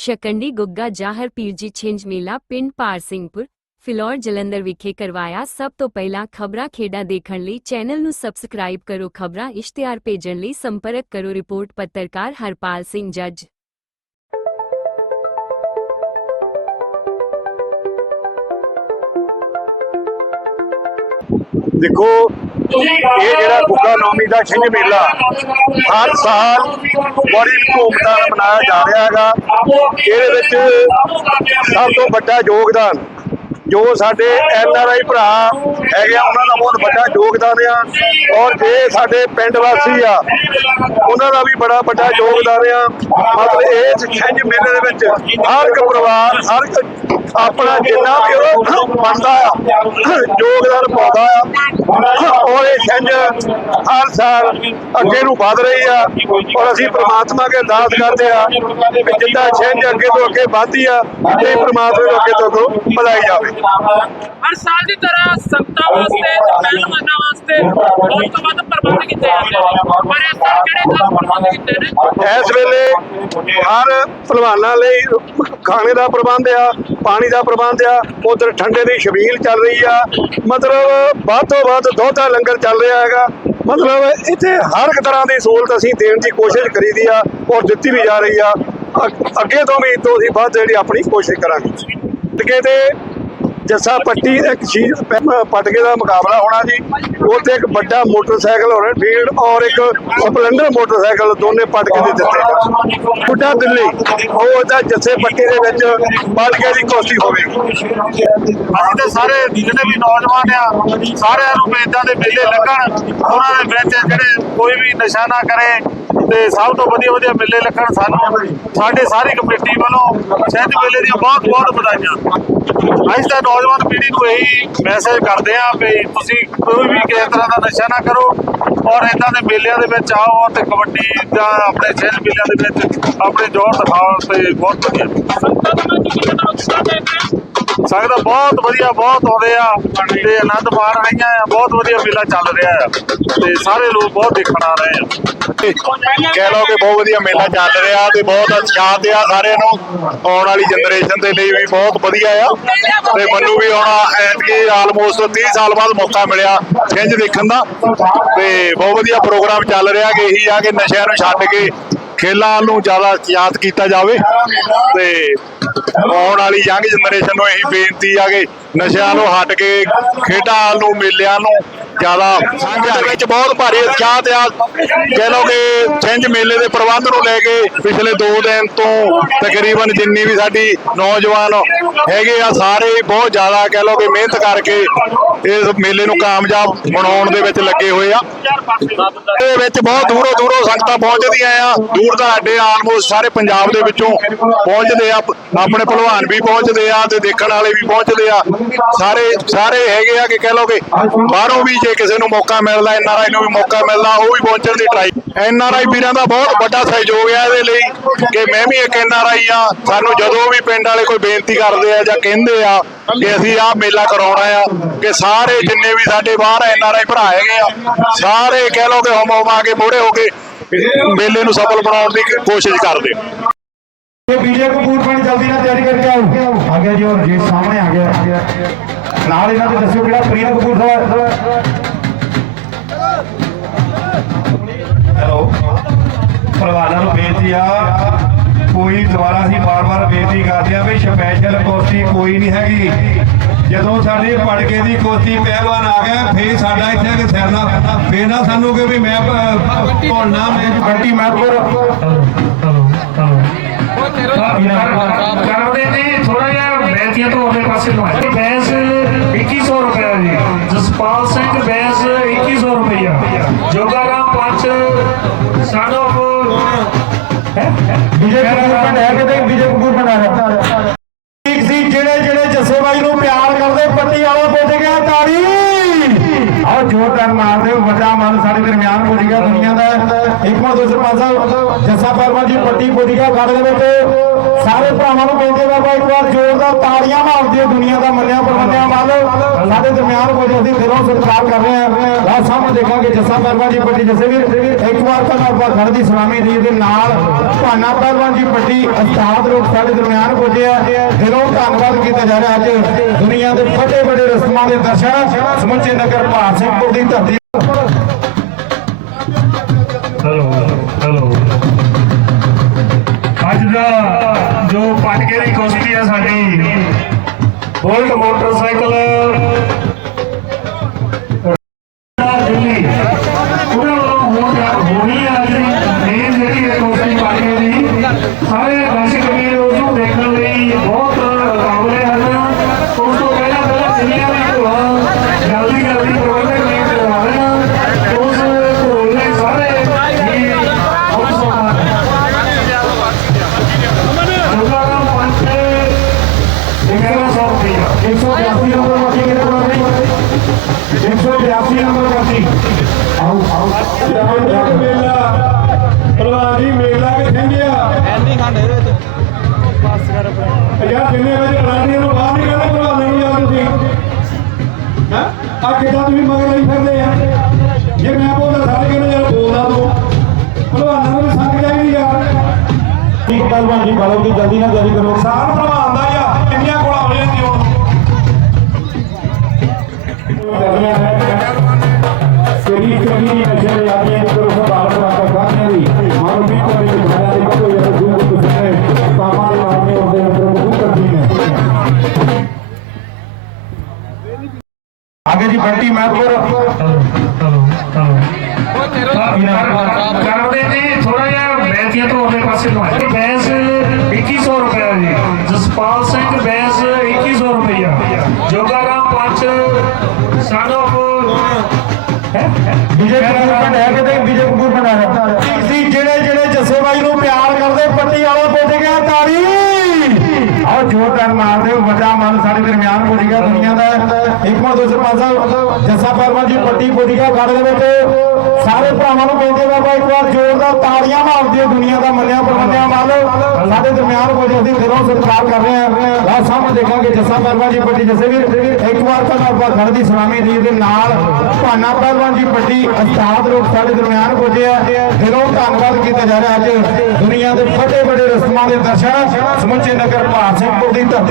ਸ਼ਕੰਡੀ ਗੁੱਗਾ ਜਾਹਰ ਪੀਰਜੀ ਛਿੰਝ ਮੇਲਾ ਪਿੰਡ ਪਾਰ ਸਿੰਘਪੁਰ, ਫਿਲੌਰ, ਜਲੰਧਰ ਵਿਖੇ ਕਰਵਾਇਆ ਸਭ ਤੋਂ ਪਹਿਲਾਂ ਖਬਰਾਂ ਖੇਡਾਂ ਦੇਖਣ ਲਈ ਚੈਨਲ ਨੂੰ ਸਬਸਕ੍ਰਾਈਬ ਕਰੋ, ਖਬਰਾਂ ਇਸ਼ਤਿਹਾਰ ਭੇਜਣ ਲਈ ਸੰਪਰਕ ਕਰੋ, ਰਿਪੋਰਟ ਪੱਤਰਕਾਰ ਹਰਪਾਲ ਸਿੰਘ ਜੱਜ। ਦੇਖੋ, ਇਹ ਜਿਹੜਾ ਗੁੱਗਾ ਨੌਮੀ ਦਾ ਛਿੰਝ ਮੇਲਾ, ਹਰ ਸਾਲ ਬੜੀ ਧੂਮਧਾਮ ਨਾਲ ਮਨਾਇਆ ਜਾ ਰਿਹਾ ਹੈਗਾ। ਇਹਦੇ ਵਿੱਚ ਸਭ ਤੋਂ ਵੱਡਾ ਯੋਗਦਾਨ ਜੋ ਸਾਡੇ ਐਨ ਆਰ ਆਈ ਭਰਾ ਹੈਗੇ ਆ, ਉਹਨਾਂ ਦਾ ਬਹੁਤ ਵੱਡਾ ਯੋਗਦਾਨ ਆ। ਔਰ ਜੇ ਸਾਡੇ ਪਿੰਡ ਵਾਸੀ ਆ, ਉਹਨਾਂ ਦਾ ਵੀ ਬੜਾ ਵੱਡਾ ਯੋਗਦਾਨ ਆ। ਮਤਲਬ ਇਸ ਛਿੰਝ ਮੇਲੇ ਦੇ ਵਿੱਚ ਹਰ ਇੱਕ ਪਰਿਵਾਰ, ਹਰ ਇੱਕ ਆਪਣਾ ਜਿੰਨਾ ਵੀ ਉਹ ਬਣਦਾ ਆ, ਯੋਗਦਾਨ ਪਾਉਂਦਾ ਆ। ਔਰ ਇਹ ਛਿੰਝ ਹਰ ਸਾਲ ਅੱਗੇ ਨੂੰ ਵਧ ਰਹੀ ਆ। ਔਰ ਅਸੀਂ ਪ੍ਰਮਾਤਮਾ ਕੇ ਅਰਦਾਸ ਕਰਦੇ ਆ ਕਿ ਜਿੱਦਾਂ ਛਿੰਝ ਅੱਗੇ ਤੋਂ ਅੱਗੇ ਵਧਦੀ ਆ, ਤੇ ਪ੍ਰਮਾਤਮਾ ਨੂੰ ਅੱਗੇ ਤੋਂ ਅੱਗੇ ਵਧਾਈ ਜਾਵੇ। ਹਰ ਸਾਲ ਦੀ ਤਰ੍ਹਾਂ ਸੰਗਤਾਂ ਵਾਸਤੇ ਤੇ ਪਹਿਲਵਾਨਾਂ ਵਾਸਤੇ ਬਹੁਤ ਤੋਂ ਵੱਧ ਪ੍ਰਬੰਧ ਕੀਤੇ ਜਾਂਦੇ ਨੇ। ਪਰ ਇਸ ਸਾਲ ਕਿਹੜੇ ਖਾਸ ਪ੍ਰਬੰਧ ਕੀਤੇ ਨੇ? ਇਸ ਵੇਲੇ ਹਰ ਪਹਿਲਵਾਨਾਂ ਲਈ ਖਾਣੇ ਦਾ ਪ੍ਰਬੰਧ ਆ, ਪਾਣੀ ਦਾ ਪ੍ਰਬੰਧ ਆ, ਉਧਰ ਠੰਡੇ ਦੀ ਛਬੀਲ ਚੱਲ ਰਹੀ ਆ। ਮਤਲਬ ਵੱਧ ਤੋਂ ਵੱਧ ਦੁੱਧ ਲੰਗਰ ਚੱਲ ਰਿਹਾ ਹੈਗਾ। ਮਤਲਬ ਇੱਥੇ ਹਰ ਇੱਕ ਤਰ੍ਹਾਂ ਦੀ ਸਹੂਲਤ ਅਸੀਂ ਦੇਣ ਦੀ ਕੋਸ਼ਿਸ਼ ਕਰੀਦੀ ਆ ਔਰ ਦਿੱਤੀ ਵੀ ਜਾ ਰਹੀ ਆ। ਅੱਗੇ ਤੋਂ ਵੀ ਤੋਂ ਅਸੀਂ ਵੱਧ ਜਿਹੜੀ ਆਪਣੀ ਕੋਸ਼ਿਸ਼ ਕਰਾਂਗੇ। ਤੇ ਜੱਸਾ ਪੱਟੀ ਇੱਕ ਚੀਜ਼ ਪਟਕੇ ਦਾ ਮੁਕਾਬਲਾ ਹੋਣਾ ਜੀ। ਉੱਥੇ ਇੱਕ ਵੱਡਾ ਮੋਟਰਸਾਈਕਲ ਹੋਣਾ ਫੀਲਡ ਔਰ ਇੱਕ ਸਪਲੈਂਡਰ ਮੋਟਰਸਾਈਕਲ ਦੋਨੇ ਪਟਕੇ ਦੇ ਦਿੱਤੇ ਬੁੱਢਾ ਦਿੱਲੀ, ਉਹ ਉਹਦਾ ਜੱਸੇ ਪੱਟੀ ਦੇ ਵਿੱਚ ਪਟਕੇ ਦੀ ਕੋਸ਼ਿਸ਼ ਹੋਵੇਗੀ ਅਸੀਂ ਤਾਂ ਸਾਰੇ ਜਿੰਨੇ ਵੀ ਨੌਜਵਾਨ ਆ, ਸਾਰਿਆਂ ਨੂੰ ਵੀ ਏਦਾਂ ਦੇ ਮੇਲੇ ਲੱਗਣ, ਉਹਨਾਂ ਦੇ ਵਿੱਚ ਜਿਹੜੇ ਕੋਈ ਵੀ ਨਸ਼ਾ ਨਾ ਕਰੇ ਤੇ ਸਭ ਤੋਂ ਵਧੀਆ ਵਧੀਆ ਮੇਲੇ ਲੱਗਣ ਸਾਨੂੰ, ਸਾਡੇ ਸਾਰੀ ਕਮੇਟੀ ਵੱਲੋਂ ਸਹਿਜ ਮੇਲੇ ਦੀਆਂ ਬਹੁਤ ਬਹੁਤ ਵਧਾਈਆਂ। ਅਸੀਂ ਤਾਂ ਨੌਜਵਾਨ ਪੀੜ੍ਹੀ ਨੂੰ ਇਹੀ ਮੈਸੇਜ ਕਰਦੇ ਆ ਵੀ ਤੁਸੀਂ ਕੋਈ ਵੀ ਕਿਸੇ ਤਰ੍ਹਾਂ ਦਾ ਨਸ਼ਾ ਨਾ ਕਰੋ ਔਰ ਇਦਾਂ ਦੇ ਮੇਲਿਆਂ ਦੇ ਵਿੱਚ ਆਓ ਤੇ ਕਬੱਡੀ ਜਾਂ ਆਪਣੇ ਸਹਿਜ ਮੇਲਿਆਂ ਦੇ ਵਿੱਚ ਆਪਣੇ ਜੋਰ ਦਿਖਾਓ ਤੇ ਬਹੁਤ ਵਧੀਆ। ਸੰਗਤਾਂ ਦਾ ਮੈਂ ਕਿਹੜਾ ਦਾ ਉਤਸ਼ਾਹ ਦੇਖ ਰਿਹਾ ਸੰਗਤ ਬਹੁਤ ਵਧੀਆ, ਬਹੁਤ ਆਉਂਦੇ ਆ ਤੇ ਆਨੰਦ ਮਾਣ ਰਹੀਆਂ ਆ, ਬਹੁਤ ਵਧੀਆ ਮੇਲਾ ਚੱਲ ਰਿਹਾ ਆ ਤੇ ਸਾਰੇ ਲੋਕ ਬਹੁਤ ਦੇਖਣ ਆ ਰਹੇ ਆ। ਕਹਿ ਲਓ ਕਿ ਬਹੁਤ ਵਧੀਆ ਮੇਲਾ ਚੱਲ ਰਿਹਾ ਤੇ ਬਹੁਤ ਉਤਸ਼ਾਹ ਆ ਸਾਰਿਆਂ ਨੂੰ, ਆਉਣ ਵਾਲੀ ਜਨਰੇਸ਼ਨ ਦੇ ਲਈ ਵੀ ਬਹੁਤ ਵਧੀਆ ਆ। ਤੇ ਮੈਨੂੰ ਵੀ ਹੁਣ ਐਤਕੀ ਆਲਮੋਸਟ 30 ਸਾਲ ਬਾਅਦ ਮੌਕਾ ਮਿਲਿਆ ਛਿੰਝ ਦੇਖਣ ਦਾ। ਤੇ ਬਹੁਤ ਵਧੀਆ ਪ੍ਰੋਗਰਾਮ ਚੱਲ ਰਿਹਾ ਕਿ ਇਹੀ ਆ ਕਿ ਨਸ਼ਿਆਂ ਨੂੰ ਛੱਡ ਕੇ ਖੇਲਾਂ ਨੂੰ ਜ਼ਿਆਦਾ ਯਾਦ ਕੀਤਾ ਜਾਵੇ। ਤੇ ਆਉਣ ਵਾਲੀ ਯੰਗ ਜਨਰੇਸ਼ਨ ਨੂੰ ਇਹੀ ਬੇਨਤੀ ਆ ਕਿ ਨਸ਼ਿਆਂ ਨੂੰ ਹਟ ਕੇ ਖੇਡਾਂ ਨੂੰ, ਮੇਲਿਆਂ ਨੂੰ ਜ਼ਿਆਦਾ ਸਾਂਝਾ ਦੇ ਵਿੱਚ ਬਹੁਤ ਭਾਰੀ ਉਤਸ਼ਾਹ ਤੇ ਆ ਕਹਿ ਲਓ ਕਿ ਛਿੰਝ ਮੇਲੇ ਦੇ ਪ੍ਰਬੰਧ ਨੂੰ ਲੈ ਕੇ ਪਿਛਲੇ 2 ਦਿਨ ਤੋਂ ਤਕਰੀਬਨ ਜਿੰਨੀ ਵੀ ਸਾਡੀ ਨੌਜਵਾਨ ਹੈਗੇ ਆ, ਸਾਰੇ ਬਹੁਤ ਜ਼ਿਆਦਾ ਕਹਿ ਲਓ ਕਿ ਮਿਹਨਤ ਕਰਕੇ ਇਸ ਮੇਲੇ ਨੂੰ ਕਾਮਯਾਬ ਬਣਾਉਣ ਦੇ ਵਿੱਚ ਲੱਗੇ ਹੋਏ ਆ। ਦੇ ਵਿੱਚ ਬਹੁਤ ਦੂਰੋਂ ਦੂਰੋਂ ਸੰਗਤਾਂ ਪਹੁੰਚਦੀਆਂ ਆ। ਦੂਰ ਦਰਾਡੇ ਆਲਮੋਸਟ ਸਾਰੇ ਪੰਜਾਬ ਦੇ ਵਿੱਚੋਂ ਪਹੁੰਚਦੇ ਆ। ਆਪਣੇ ਭਲਵਾਨ ਵੀ ਪਹੁੰਚਦੇ ਆ ਤੇ ਦੇਖਣ ਵਾਲੇ ਵੀ ਪਹੁੰਚਦੇ ਆ। ਸਾਰੇ ਸਾਰੇ ਹੈਗੇ ਆ ਕਿ ਕਹਿ ਲਓ ਕਿ ਬਾਹਰੋਂ ਵੀ ਜੇ ਕਿਸੇ ਨੂੰ ਮੌਕਾ ਮਿਲਦਾ, ਐਨ ਆਰ ਆਈ ਨੂੰ ਵੀ ਮੌਕਾ ਮਿਲਦਾ, ਉਹ ਵੀ ਪਹੁੰਚਣ ਦੀ ਟਰਾਈ ਐਨ ਆਰ ਆਈ ਵੀਰਾਂ ਦਾ ਬਹੁਤ ਵੱਡਾ ਸਹਿਯੋਗ ਆ ਇਹਦੇ ਲਈ ਕਿ ਮੈਂ ਵੀ ਇੱਕ ਐਨ ਆਰ ਆਈ ਆ ਸਾਨੂੰ ਜਦੋਂ ਵੀ ਪਿੰਡ ਵਾਲੇ ਕੋਈ ਬੇਨਤੀ ਕਰਦੇ ਆ ਜਾਂ ਕਹਿੰਦੇ ਆ ਕਿ ਅਸੀਂ ਆਹ ਮੇਲਾ ਕਰਾਉਣਾ ਆ, ਕਿ ਸਾਰੇ ਜਿੰਨੇ ਵੀ ਸਾਡੇ ਬਾਹਰ ਐਨ ਆਰ ਆਈ ਭਰਾ ਹੈਗੇ ਆ, ਸਾਰੇ ਕਹਿ ਲਓ ਕਿ ਹਮ ਹਮ ਆ ਕੇ ਮੋੜੇ ਹੋ ਕੇ ਮੇਲੇ ਨੂੰ ਸਫਲ ਬਣਾਉਣ ਦੀ ਕੋਸ਼ਿਸ਼ ਕਰਦੇ ਤੇ ਵਿਜੇ ਕਪੂਰ ਬਣ, ਜਲਦੀ ਨਾਲ ਤਿਆਰੀ ਕਰਕੇ ਆਓ। ਆ ਗਿਆ ਜੀ ਔਰ ਜੀ ਸਾਹਮਣੇ ਆ ਗਿਆ। ਨਾਲ ਇਹਨਾਂ ਦੇ ਦੱਸਿਓ ਕਿਹੜਾ ਪ੍ਰੀਤ ਕਪੂਰ ਸਾਹਿਬ ਹੈਲੋ ਪਰਿਵਾਰਾਂ ਨੂੰ ਬੇਨਤੀ ਆ ਕੋਈ ਦੁਬਾਰਾ ਅਸੀਂ ਬਾਰ-ਬਾਰ ਬੇਨਤੀ ਕਰਦੇ ਆ ਵੀ ਸਪੈਸ਼ਲ ਕੁਸ਼ਤੀ ਕੋਈ ਨਹੀਂ ਹੈਗੀ। ਜਦੋਂ ਸਾਡੀ ਪੜਕੇ ਦੀ ਕੁਸ਼ਤੀ ਪਹਿਲਵਾਨ ਆ ਗਿਆ ਫੇਰ ਸਾਡਾ ਇੱਥੇ ਕਿ ਸਿਰਨਾ ਫੇਰ ਨਾ ਸਾਨੂੰ ਕਿ ਵੀ ਮੈਂ ਭੁੱਲਣਾ ਮੈਂ। ਗੱਡੀ ਮੈਪਰ ਕਰਦੇ ਵਿਜੇ ਕਪੂਰ ਪਿੰਡ ਹੈ ਕਿਤੇ ਵਿਜੇ ਕਪੂਰ ਪਿੰਡ ਆ ਠੀਕ ਸੀ, ਜਿਹੜੇ ਜਿਹੜੇ ਜੱਸੇਬਾਈ ਨੂੰ ਪਿਆਰ ਕਰਦੇ, ਪੱਟੀ ਵਾਲਾ ਆਓ ਜੋਰਦਾਰ ਮਾਰਦੇ ਹੋ ਵੱਡਾ ਮਨ ਸਾਡੇ ਦਰਮਿਆਨ ਪੁੱਜ ਗਿਆ ਦੁਨੀਆ ਦਾ। ਇੱਕ ਵਾਰ ਦੋ ਸਰਪੰਚ ਸਾਹਿਬ ਜੱਸਾ ਪਰਮਾ ਜੀ ਪੱਟੀ ਪੁੱਜ ਗਿਆ ਦੇ ਵਿੱਚ ਸਾਰੇ ਭਰਾਵਾਂ ਨੂੰ ਕਹਿੰਦੇ, ਬਾਬਾ, ਇੱਕ ਵਾਰ ਜ਼ੋਰਦਾਰ ਤਾੜੀਆਂ ਮਾਰ ਦੁਨੀਆ ਦਾ ਮੰਨਿਆ ਪਰਮੰਨਿਆ ਮਾਲ ਸਾਡੇ ਦਰਮਿਆਨ ਕੁਝ ਅਸੀਂ ਦਿਲੋਂ ਸਤਿਕਾਰ ਕਰ ਰਹੇ ਹਾਂ। ਰਾਹ ਸਾਹਮਣੇ ਦੇਖਾਂਗੇ ਜੱਸਾ ਪਹਿਲਵਾਨ ਜੀ ਪੱਟੀ ਜਸਵੀਰ ਇੱਕ ਵਾਰ ਤਾਂ ਆਪਾਂ ਖੜ ਦੀ ਸਲਾਮੀ ਦੀ ਦੇ ਨਾਲ ਭਾਨਾ ਪਹਿਲਵਾਨ ਜੀ ਪੱਟੀ ਉਸਤਾਦ ਲੋਕ ਸਾਡੇ ਦਰਮਿਆਨ ਪੁੱਜੇ ਆ। ਦਿਲੋਂ ਧੰਨਵਾਦ ਕੀਤਾ ਜਾ ਰਿਹਾ ਅੱਜ ਦੁਨੀਆ ਦੇ ਵੱਡੇ ਵੱਡੇ ਰਸਮਾਂ ਦੇ ਦਰਸ਼ਨ ਸਮੁੱਚੇ ਨਗਰ ਭਾਰ ਸਿੰਘਪੁਰ ਦੀ ਧਰਤੀ ਹੈਲੋ ਹੈਲੋ ਅੱਜ ਦਾ ਜੋ ਪਟਕੇ ਦੀ ਕੁਸ਼ਤੀ ਹੈ ਸਾਡੀ, ਬੋਲਟ ਮੋਟਰਸਾਈਕਲ। ਹੋਣੀ ਹੈ ਅੱਜ ਮੇਨ ਜਿਹੜੀ ਹੈ ਕੁਸ਼ਤੀ ਪਟਕੇ ਦੀ ਸਾਰੇ ਜਿੰਨੇ ਵਜੇ ਰਾਣੀਆਂ ਨੂੰ ਬਾਹਰ ਨਹੀਂ ਕੱਢਦੇ ਪ੍ਰਵਾਨ ਨਹੀਂ ਯਾਰ ਤੁਸੀਂ। ਹਾਂ? ਆ ਕਿੱਦਾਂ ਤੁਸੀਂ ਮਗਰ ਲਈ ਫਿਰਦੇ ਆ? ਜੇ ਮੈਂ ਬੋਲਦਾ ਸਾਰੇ ਕਹਿੰਦੇ ਯਾਰ ਬੋਲਦਾ ਤੂੰ? ਪ੍ਰਵਾਨਾਂ ਨੂੰ ਸੰਗ ਚਾਹੀਦੀ ਯਾਰ ਠੀਕ ਪਹਿਲਵਾਨ ਜੀ ਬਾਲੋ ਦੀ ਜਲਦੀ ਨਾਲ ਜਾਰੀ ਕਰੋ। ਸਾਰ ਪ੍ਰਵਾਨ ਦਾ ਯਾਰ ਕਿੰਨੀਆਂ ਕੋਲ ਹੋ ਜਾਂਦੀ ਹੁਣ। ਸਰੀ ਸਰੀ ਨਸ਼ੇ ਆਦੀ ਕਰੋ ਸੰਭਾਲ ਬੰਟੀ ਮਹਿਤਪੁਰ। ਹਲੋ ਹਲੋ ਕਰਦੇ ਜੀ ਥੋੜਾ ਜਿਹਾ ਬੈਂਤੀਆਂ ਤੋਂ ਆਪਣੇ ਪਾਸੇ ਨੂੰ ਆਏ। ਬੈਂਸ 2100 ਰੁਪਏ ਜੀ। ਜਸਪਾਲ ਸਿੰਘ ਬੈਂਸ 2100 ਰੁਪਇਆ ਜੋਗਾਰਾਮ ਪੰਚ ਸਨ ਆਫ ਹੈ? ਵਿਜੇ ਕਪੂਰ ਪਿੰਡ ਹੈ ਕਿਤੇ ਵਿਜੇ ਕਪੂਰ ਪਿੰਡ ਹੈ ਜਿਹੜੇ ਜਿਹੜੇ ਜੱਸੇ ਬਾਈ ਨੂੰ ਪਿਆਰ ਕਰਦੇ ਪੱਟੀ ਵਾਲਾ ਪੁੱਜ ਗਿਆ ਤਾੜੀ। ਆਓ ਜੋਰਦਾਰ ਮਾਰਦੇ ਹੋ ਵੱਡਾ ਮਨ ਸਾਡੇ ਦਰਮਿਆਨ ਪੁੱਜ ਗਿਆ ਦੁਨੀਆ ਦਾ। ਇੱਕ ਵਾਰ ਦੋ ਸਰਪੰਚ ਸਾਹਿਬ ਜੱਸਾ ਪਰਮਾ ਜੀ ਪੱਟੀ ਪੁੱਜ ਗਿਆ ਗੜ ਦੇ ਵਿੱਚ। ਸਾਰੇ ਭਰਾਵਾਂ ਨੂੰ ਕਹਿੰਦੇ ਬਾਬਾ ਇੱਕ ਵਾਰ ਜ਼ੋਰਦਾਰ ਤਾੜੀਆਂ ਮਾਰ ਦਿਓ ਦੁਨੀਆ ਦਾ ਮੰਨਿਆ ਪਰਮੰਨਿਆ ਮਾਲ ਸਾਡੇ ਦਰਮਿਆਨ ਕੁਝ ਅਸੀਂ ਦਿਲੋਂ ਸਤਿਕਾਰ ਕਰ ਰਹੇ ਹਾਂ। ਰਾਹ ਸਾਹਮਣੇ ਦੇਖਾਂਗੇ ਜੱਸਾ ਪਰਮਾ ਜੀ ਪੱਟੀ ਜਸਵੀਰ ਇੱਕ ਵਾਰ ਤਾਂ ਆਪਾਂ ਖੜ ਦੀ ਸਲਾਮੀ ਜੀ ਦੇ ਨਾਲ ਭਾਨਾ ਪਹਿਲਵਾਨ ਜੀ ਪੱਟੀ ਉਸਤਾਦ ਲੋਕ ਸਾਡੇ ਦਰਮਿਆਨ ਪੁੱਜੇ ਆ। ਦਿਲੋਂ ਧੰਨਵਾਦ ਕੀਤਾ ਜਾ ਰਿਹਾ ਅੱਜ ਦੁਨੀਆ ਦੇ ਵੱਡੇ ਵੱਡੇ ਰਸਮਾਂ ਦੇ ਦਰਸ਼ਨ ਸਮੁੱਚੇ ਨਗਰ ਭਾਰ ਸਿੰਘਪੁਰ ਦੀ ਧਰਤੀ